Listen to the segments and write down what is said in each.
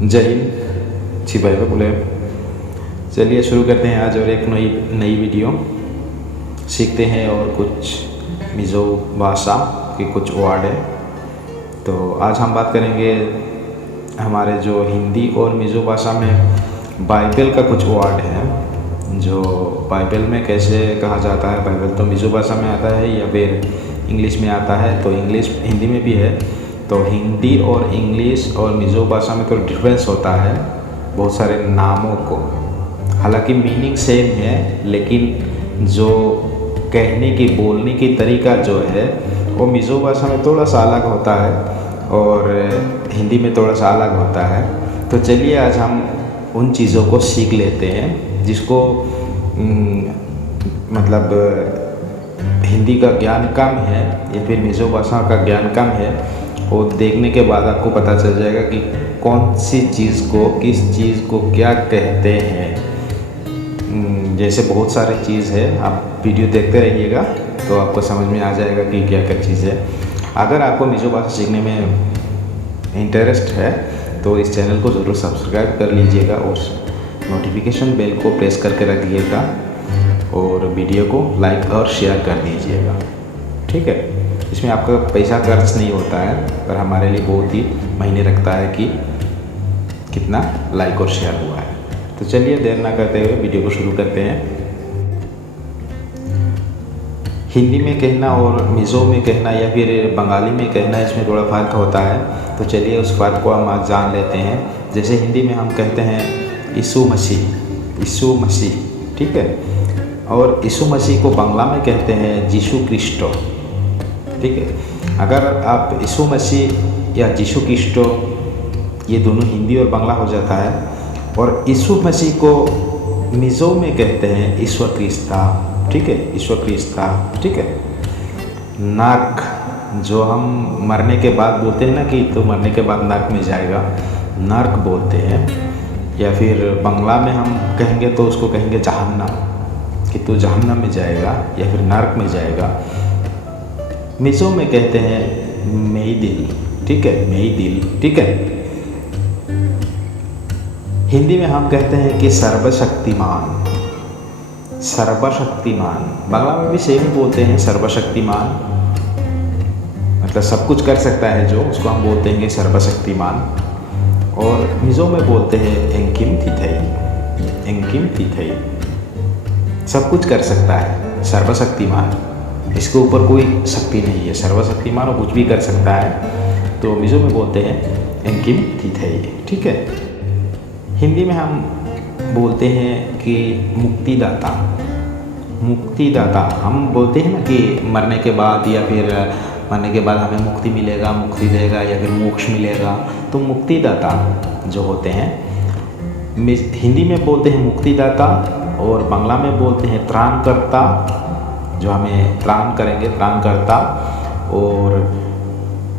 जय हिंद छिपाई पे बोले। चलिए शुरू करते हैं आज और एक नई वीडियो सीखते हैं और कुछ मिज़ो भाषा के कुछ वर्ड है। तो आज हम बात करेंगे हमारे जो हिंदी और मिज़ो भाषा में बाइबल का कुछ वर्ड है, जो बाइबल में कैसे कहा जाता है। बाइबल तो मिज़ो भाषा में आता है या फिर इंग्लिश में आता है, तो इंग्लिश हिंदी में भी है। तो हिंदी और इंग्लिश और मिज़ो भाषा में तो डिफरेंस होता है बहुत सारे नामों को। हालांकि मीनिंग सेम है, लेकिन जो कहने की बोलने की तरीका जो है वो मिज़ो भाषा में थोड़ा सा अलग होता है और हिंदी में थोड़ा सा अलग होता है। तो चलिए आज हम उन चीज़ों को सीख लेते हैं जिसको मतलब हिंदी का ज्ञान कम है या फिर मिज़ो भाषा का ज्ञान कम है। और देखने के बाद आपको पता चल जाएगा कि कौन सी चीज़ को किस चीज़ को क्या कहते हैं। जैसे बहुत सारी चीज़ है, आप वीडियो देखते रहिएगा तो आपको समझ में आ जाएगा कि क्या क्या चीज़ है। अगर आपको मिज़ो भाषा सीखने में इंटरेस्ट है तो इस चैनल को ज़रूर सब्सक्राइब कर लीजिएगा और नोटिफिकेशन बेल को प्रेस करके रखिएगा और वीडियो को लाइक और शेयर कर दीजिएगा, ठीक है। इसमें आपका पैसा खर्च नहीं होता है, पर हमारे लिए बहुत ही मायने रखता है कि कितना लाइक और शेयर हुआ है। तो चलिए देर ना करते हुए वीडियो को शुरू करते हैं। हिंदी में कहना और मिज़ो में कहना या फिर बंगाली में कहना, इसमें थोड़ा फ़र्क होता है। तो चलिए उस फ़र्क को हम आज जान लेते हैं। जैसे हिंदी में हम कहते हैं यीशु मसीह, ठीक है। और यीशु मसीह को बांग्ला में कहते हैं जीशु क्रिस्टो, ठीक है। अगर आप यीशु मसीह या जीशु क्रिस्टो, ये दोनों हिंदी और बांग्ला हो जाता है। और यीशु मसीह को मिज़ो में कहते हैं ईश्वर क्रिस्ता, ठीक है, ईश्वर क्रिस्ता, ठीक है। नर्क, जो हम मरने के बाद बोलते हैं ना कि तो मरने के बाद नर्क में जाएगा, नर्क बोलते हैं। या फिर बांग्ला में हम कहेंगे तो उसको कहेंगे जहन्नम, कि तू जहन्नम में जाएगा या फिर नर्क में जाएगा। मिज़ो में कहते हैं मेईदिल, ठीक है, मेईदिल, ठीक है। हिंदी में हम कहते हैं कि सर्वशक्तिमान, बांग्ला में भी सेम बोलते हैं सर्वशक्तिमान, मतलब सब कुछ कर सकता है जो, उसको हम बोलते हैं सर्वशक्तिमान। और मिज़ो में बोलते हैं एंकिम थिथई, सब कुछ कर सकता है, सर्वशक्तिमान, इसके ऊपर कोई शक्ति नहीं है, सर्वशक्तिमान और कुछ भी कर सकता है। तो मिज़ो में बोलते हैं एंकिम थिथई, ठीक है। हिंदी में हम बोलते हैं कि मुक्तिदाता, हम बोलते हैं ना कि मरने के बाद या फिर मरने के बाद हमें मुक्ति मिलेगा, मुक्ति देगा या फिर मोक्ष मिलेगा। तो मुक्तिदाता जो होते हैं हिंदी में बोलते हैं मुक्तिदाता और बांग्ला में बोलते हैं त्राणकर्ता, जो हमें त्राण करेंगे, त्राणकर्ता। और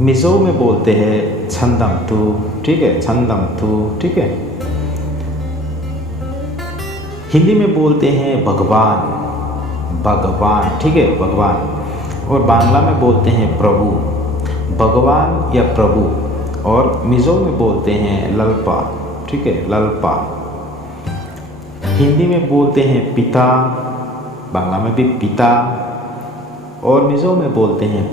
मिज़ो में बोलते हैं छंदमतु, ठीक है, छंदमतु, ठीक है। हिंदी में बोलते हैं भगवान, ठीक है, भगवान। और बांग्ला में बोलते हैं प्रभु, भगवान या प्रभु। और मिज़ो में बोलते हैं लल्पा, ठीक है, लल्पा। हिंदी में बोलते हैं पिता, बांग्ला में भी पिता। और मिज़ो में बोलते हैं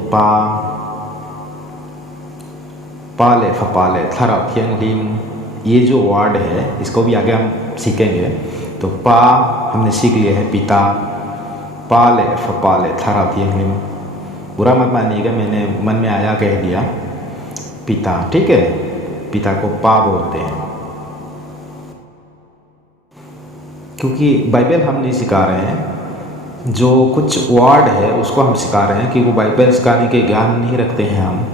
पाले फपाले थरा थियंगलिन। ये जो वर्ड है इसको भी आगे हम सीखेंगे। तो पा हमने सीख लिया है पिता, पाले फपाले थरा थियंगलिन। बुरा मत मानिएगा, मैंने मन में आया कह दिया पिता, ठीक है। पिता को पा बोलते हैं, क्योंकि बाइबल हम नहीं सिखा रहे हैं, जो कुछ वर्ड है उसको हम सिखा रहे हैं। कि वो बाइबल सिखाने के ज्ञान नहीं रखते हैं हम,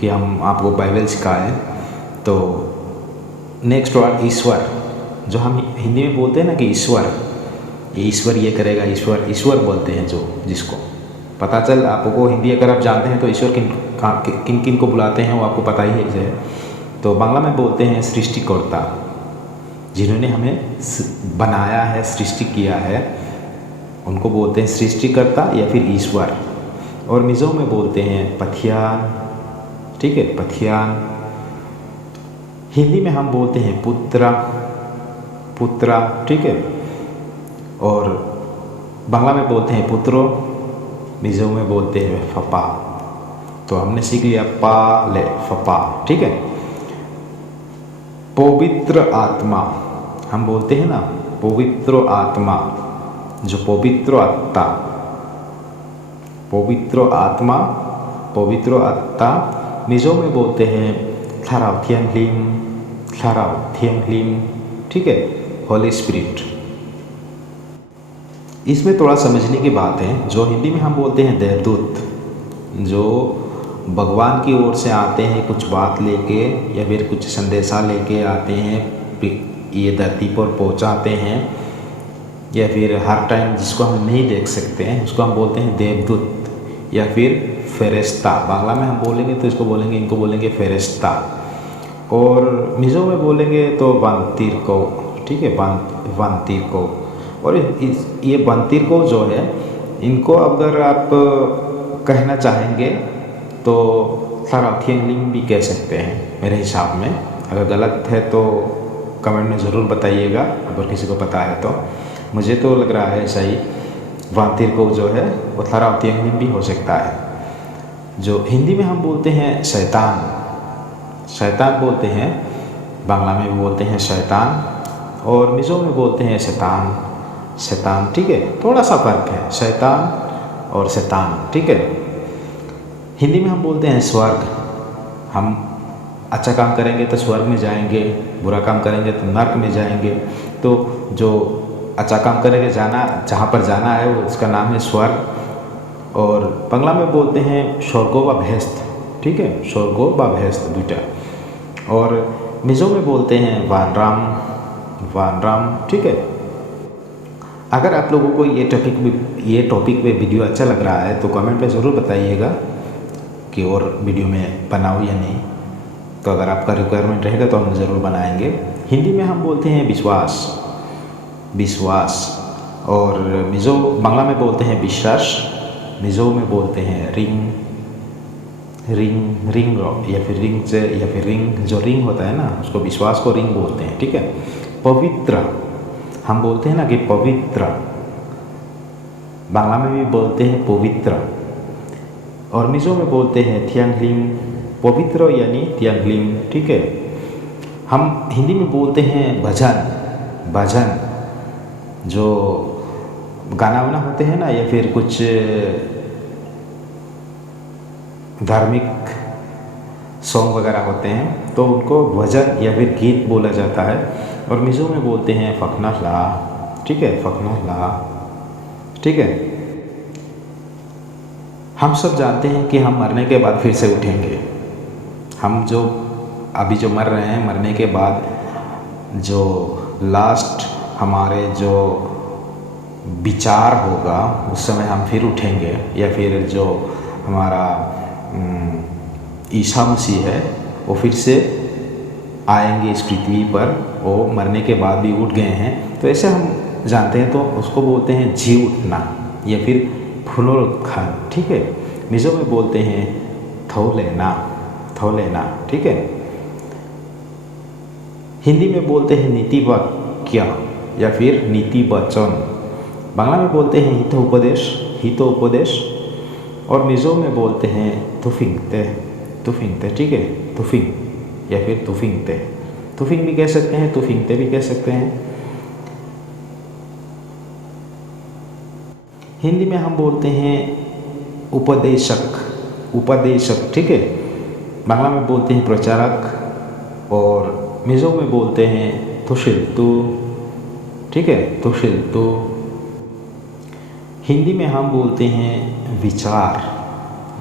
कि हम आपको बाइबल सिखाएं। तो नेक्स्ट वर्ड ईश्वर, जो हम हिंदी में बोलते हैं ना कि ईश्वर ये करेगा, ईश्वर बोलते हैं। जो जिसको पता चल, आपको हिंदी अगर आप जानते हैं तो ईश्वर किन किन को बुलाते हैं वो आपको पता ही है। तो बांग्ला में बोलते हैं सृष्टिकर्ता, जिन्होंने हमें बनाया है, सृष्टि किया है, उनको बोलते हैं सृष्टिकर्ता या फिर ईश्वर। और मिज़ो में बोलते हैं पथियान, ठीक है, पथियान। हिंदी में हम बोलते हैं पुत्रा, पुत्रा, ठीक है। और बांग्ला में बोलते हैं पुत्रो, मिजो में बोलते हैं फपा। तो हमने सीख लिया पा ले फपा, ठीक है। पवित्र आत्मा, हम बोलते हैं ना पवित्र आत्मा, जो पवित्र आत्मा, पवित्र आत्मा, पवित्र आत्मा। मिजो में बोलते हैं थाराव थियन ह्लीम, थाराव थियन ह्लीम, ठीक है, होली स्पिरिट। इसमें थोड़ा समझने की बात है, जो हिंदी में हम बोलते हैं देवदूत, जो भगवान की ओर से आते हैं कुछ बात लेके या फिर कुछ संदेशा लेके आते हैं, ये धरती पर पहुंचाते हैं, या फिर हर टाइम जिसको हम नहीं देख सकते हैं उसको हम बोलते हैं देवदूत या फिर फेरिश्ता। बांग्ला में हम बोलेंगे तो इसको बोलेंगे, इनको बोलेंगे फेरिश्ता। और मिजो में बोलेंगे तो वंतीर को, ठीक है, वंतीर को। और ये वंतीर को जो है, इनको अगर आप कहना चाहेंगे तो थाराथियनलिंग भी कह सकते हैं मेरे हिसाब में। अगर गलत है तो कमेंट में ज़रूर बताइएगा, अगर किसी को पता है तो। मुझे तो लग रहा है सही, वांतिर को जो है वो थाराथियनलिंग भी हो सकता है। जो हिंदी में हम बोलते हैं शैतान, शैतान बोलते हैं, बांग्ला में भी बोलते हैं शैतान, और मिज़ो में बोलते हैं शैतान, शैतान, ठीक है। थोड़ा सा फर्क है शैतान और शैतान, ठीक है। हिंदी में हम बोलते हैं स्वर्ग, हम अच्छा काम करेंगे तो स्वर्ग में जाएंगे, बुरा काम करेंगे तो नर्क में जाएंगे। तो जो अच्छा काम करेंगे, जाना जहाँ पर जाना है वो उसका नाम है स्वर्ग। और बांग्ला में बोलते हैं स्वर्गो व भेस्त, ठीक है, स्वर्गो व भेस्त दूटा। और मिज़ो में बोलते हैं वानराम, वानराम, ठीक है। अगर आप लोगों को ये टॉपिक पे वीडियो अच्छा लग रहा है तो कमेंट में ज़रूर बताइएगा कि और वीडियो में बनाऊँ या नहीं। तो अगर आपका रिक्वायरमेंट रहेगा तो हम ज़रूर बनाएंगे। हिंदी में हम बोलते हैं विश्वास, विश्वास। और मिज़ो बांग्ला में बोलते हैं विश्वास, मिज़ो में बोलते हैं रिंग, रिंग, रिंग या फिर रिंग से, या फिर रिंग, जो रिंग होता है ना उसको, विश्वास को रिंग बोलते हैं, ठीक है। पवित्र, हम बोलते हैं ना कि पवित्र, बांग्ला में भी बोलते हैं पवित्र। और मिज़ो में बोलते हैं थियांगलिंग, पवित्र यानी थियांगलिंग, ठीक है। हम हिंदी में बोलते हैं भजन, भजन, जो गाना वाना होते हैं ना, या फिर कुछ धार्मिक सॉन्ग वगैरह होते हैं तो उनको भजन या फिर गीत बोला जाता है। और मिज़ो में बोलते हैं फकना ला, ठीक है, फकना ला, ठीक है। हम सब जानते हैं कि हम मरने के बाद फिर से उठेंगे। हम जो अभी जो मर रहे हैं, मरने के बाद जो लास्ट हमारे जो विचार होगा उस समय हम फिर उठेंगे, या फिर जो हमारा ईसा मसीह है वो फिर से आएंगे इस पृथ्वी पर, वो मरने के बाद भी उठ गए हैं। तो ऐसे हम जानते हैं, तो उसको बोलते हैं जी उठना या फिर पुनरुत्थान, ठीक है। मिज़ो में बोलते हैं थो लेना, थो लेना, ठीक है। हिंदी में बोलते हैं नीति वाक्य या फिर नीति वचन, बांग्ला में बोलते हैं हित उपदेश, हित उपदेश। और मिज़ो में बोलते हैं तुफिंगते, तुफिंगते, ठीक है, तुफिंग या फिर तुफिंगते, तुफिंग भी कह सकते हैं, तुफिंगते भी कह सकते हैं। हिंदी में हम बोलते हैं उपदेशक, उपदेशक, ठीक है। बांग्ला में बोलते हैं प्रचारक, और मिज़ो में बोलते हैं तुशिल्तु, ठीक है, तुशिल्तु। हिंदी में हम बोलते हैं विचार,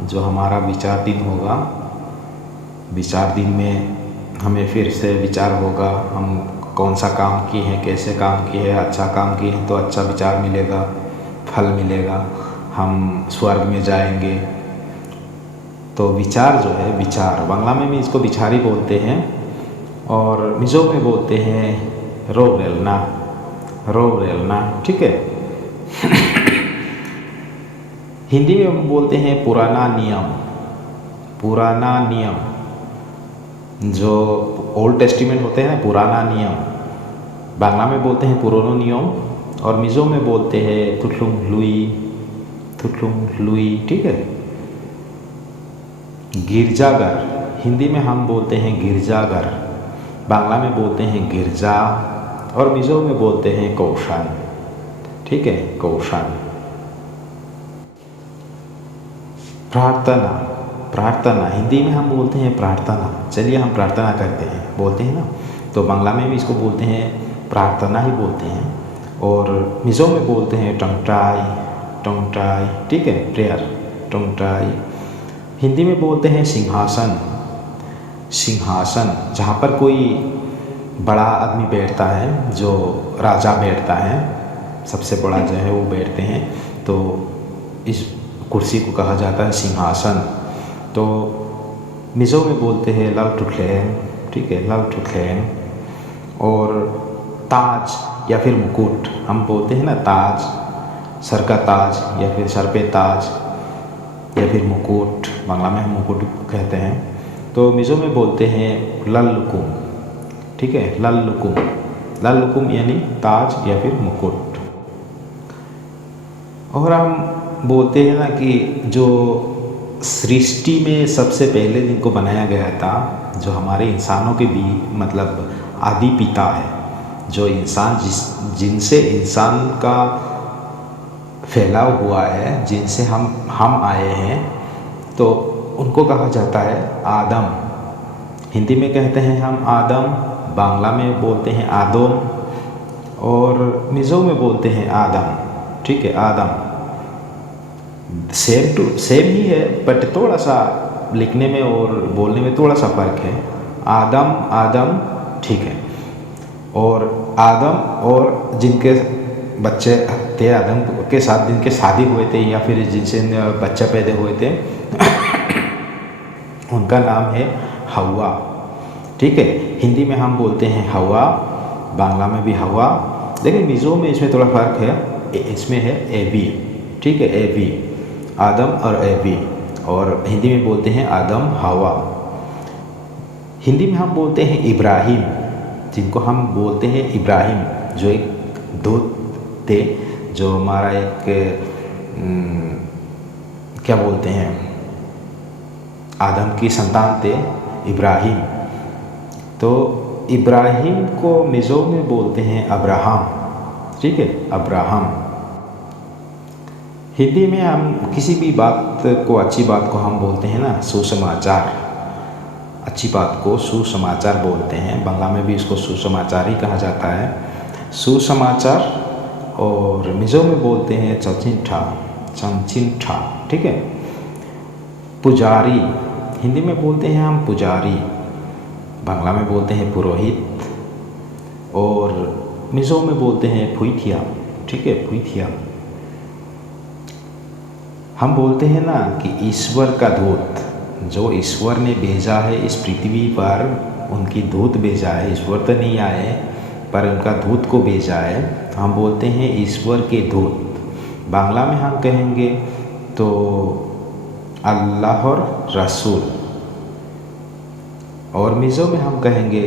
जो हमारा विचार दिन होगा, विचार दिन में हमें फिर से विचार होगा, हम कौन सा काम किए हैं, कैसे काम किए हैं। अच्छा काम किए हैं तो अच्छा विचार मिलेगा, फल मिलेगा, हम स्वर्ग में जाएंगे। तो विचार जो है, विचार, बांग्ला में भी इसको विचार ही बोलते हैं, और मिज़ो में बोलते हैं रोरेलना, रोरेलना, ठीक है। हिंदी में हम बोलते हैं पुराना नियम, पुराना नियम, जो ओल्ड टेस्टिमेंट होते हैं पुराना नियम, बांग्ला में बोलते हैं पुरानो नियम, और मिज़ो में बोलते हैं थुटलुंग लुई, ठीक है। गिरजाघर, हिंदी में हम बोलते हैं गिरजाघर, बांग्ला में बोलते हैं गिरजा, और मिज़ो में बोलते हैं कौशान, ठीक है, कौशान। प्रार्थना, प्रार्थना हिंदी में हम बोलते हैं प्रार्थना। चलिए हम प्रार्थना करते हैं, बोलते हैं ना, तो बांग्ला में भी इसको बोलते हैं प्रार्थना ही बोलते हैं, और मिज़ो में बोलते हैं टोंगटाई, ठीक है, प्रेयर, टोंगटाई। हिंदी में बोलते हैं सिंहासन, जहाँ पर कोई बड़ा आदमी बैठता है, जो राजा बैठता है, सबसे बड़ा जो है वो बैठते हैं, तो इस कुर्सी को कहा जाता है सिंहासन। तो मिज़ो में बोलते हैं लालटुक्लेन, ठीक है, लालटुक्लेन। और ताज या फिर मुकुट, हम बोलते हैं ना ताज, सर का ताज या फिर सर पे ताज या फिर मुकुट, बांग्ला में हम मुकुट कहते हैं। तो मिज़ो में बोलते हैं लल्लुकुम, ठीक है, लल्लुकुम यानी ताज या फिर मुकुट। और हम बोलते हैं ना कि जो सृष्टि में सबसे पहले जिनको बनाया गया था, जो हमारे इंसानों के भी मतलब आदि पिता है, जो इंसान जिनसे इंसान का फैलाव हुआ है, जिनसे हम आए हैं, तो उनको कहा जाता है आदम। हिंदी में कहते हैं हम आदम, बांग्ला में बोलते हैं आदम, और मिज़ो में बोलते हैं आदम, ठीक है, आदम। सेम ही है, बट थोड़ा सा लिखने में और बोलने में थोड़ा सा फ़र्क है। आदम, ठीक है। और आदम और जिनके बच्चे थे, आदम के साथ जिनके शादी हुए थे या फिर जिनसे बच्चा पैदा हुए थे उनका नाम है हवा, ठीक है। हिंदी में हम बोलते हैं हवा, बांग्ला में भी हवा, लेकिन मिज़ो में इसमें थोड़ा फ़र्क है, इसमें है एबी, ठीक है, एबी, आदम और एबी। और हिंदी में बोलते हैं आदम हवा। हिंदी में हम बोलते हैं इब्राहिम, जिनको हम बोलते हैं इब्राहिम, जो एक दूत थे, जो हमारा एक क्या बोलते हैं, आदम की संतान थे इब्राहिम। तो इब्राहिम को मिज़ो में बोलते हैं अब्राहम, ठीक है, अब्राहम। हिंदी में हम किसी भी बात को, अच्छी बात को हम बोलते हैं ना सुसमाचार, अच्छी बात को सुसमाचार बोलते हैं, बांग्ला में भी इसको सुसमाचार ही कहा जाता है, सुसमाचार। और मिज़ो में बोलते हैं चंचिनठा, ठीक है। पुजारी, हिंदी में बोलते हैं हम पुजारी, बांग्ला में बोलते हैं पुरोहित, और मिज़ो में बोलते हैं फुइथिया, ठीक है, फुइथिया। हम बोलते हैं ना कि ईश्वर का दूत, जो ईश्वर ने भेजा है इस पृथ्वी पर, उनकी दूत भेजा है, ईश्वर तो नहीं आए पर उनका दूत को भेजा है, तो हम बोलते हैं ईश्वर के दूत। बांग्ला में हम कहेंगे तो अल्लाह और रसूल, और मिज़ो में हम कहेंगे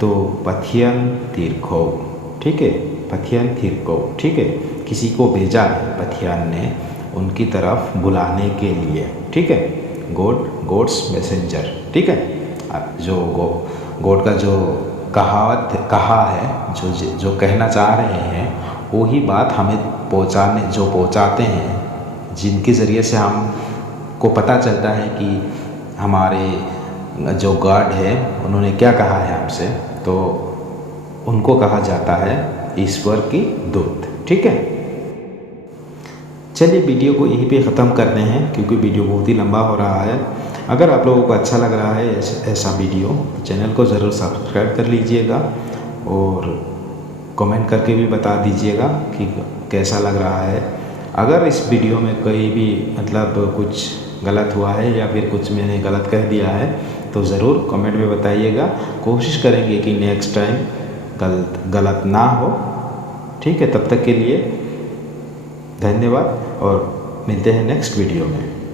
तो पथियन तीर्खो, ठीक है, पथियन तीर्खो, ठीक है। किसी को भेजा है पथियन ने उनकी तरफ बुलाने के लिए, ठीक है, गॉड्स मैसेंजर, ठीक है। जो गॉड का जो कहा है, जो कहना चाह रहे हैं, वही बात हमें पहुंचाते हैं, जिनके ज़रिए से हमको पता चलता है कि हमारे जो गॉड है उन्होंने क्या कहा है हमसे, तो उनको कहा जाता है ईश्वर की दूत, ठीक है। चलिए वीडियो को यहीं पे ख़त्म करते हैं, क्योंकि वीडियो बहुत ही लंबा हो रहा है। अगर आप लोगों को अच्छा लग रहा है ऐसा वीडियो, तो चैनल को ज़रूर सब्सक्राइब कर लीजिएगा, और कमेंट करके भी बता दीजिएगा कि कैसा लग रहा है। अगर इस वीडियो में कोई भी मतलब कुछ गलत हुआ है या फिर कुछ मैंने गलत कह दिया है, तो ज़रूर कमेंट में बताइएगा। कोशिश करेंगे कि नेक्स्ट टाइम गलत ना हो, ठीक है। तब तक के लिए धन्यवाद, और मिलते हैं नेक्स्ट वीडियो में।